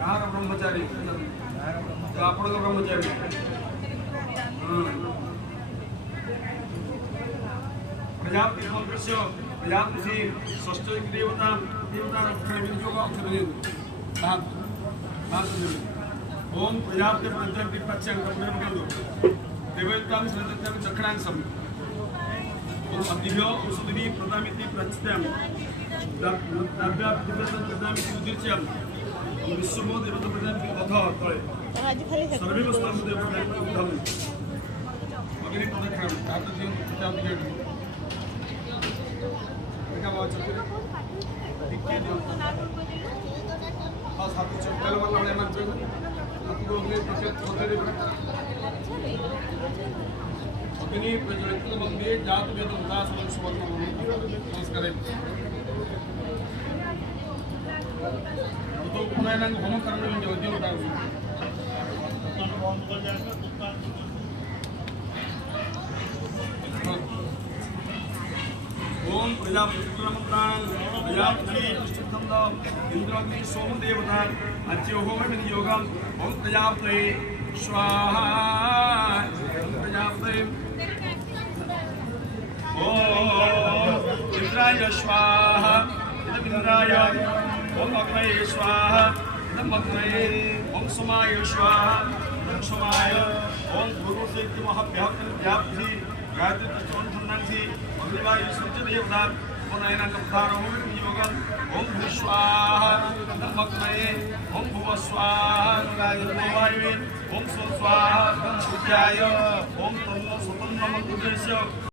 ಯಾರ ಬ್ರಹ್ಮಚಾರಿ आपड़ ब्रह्मचारी प्रजापति मंत्र प्रजापति षष्ठ देवता देवता ओम प्रजापति प्रजापति पच्चंग देवतां श्रद्धं चक्रां सम ओम अदिभ्यो औषधि प्रदामिति प्रचितम् दाव्यापतिं प्रदामिति उद्दिश्यम् विश्वमो देवता प्रजापति तथा तळे सर्वे वस्तु देवता उद्धम अग्नि प्रदक्षिणं तातद्यं प्रजापति क्या बात चलती है दिक्कत है बस हाथ चप्पल वाला वाले मत चलो आपको अग्नि प्रज्वलित होते रहे अग्नि प्रज्वलित बंदे जात वेद उदास और सुवर्ण नमस्कार तो पुनः नंग होम करने में जो उद्योग उठा ओम प्रजापति प्रजापति इंद्राग्नि सोम देवता अच्छे होम विनियोगम ओम प्रजापति स्वाहा प्रजापति ओम इंद्राय स्वाहा इदम इंद्राय ओम अग्नये स्वाहा इदम अग्नये ओम सोमाय स्वाहा इदम सोमाय ओम भूर्भुवस्सु महाभ्यः प्रजापति गायत्री तत्त्वं अग्निवायु सूर्य देवता पुनः कप्तार ओम विनियोगम ओम भूस्वाहा इदम अग्नये ओम भुवस्वाहा इदम वायुवे ओम स्वस्वाहा इदम सूर्याय ओम तन्नो सुतन्नो मंत्रस्य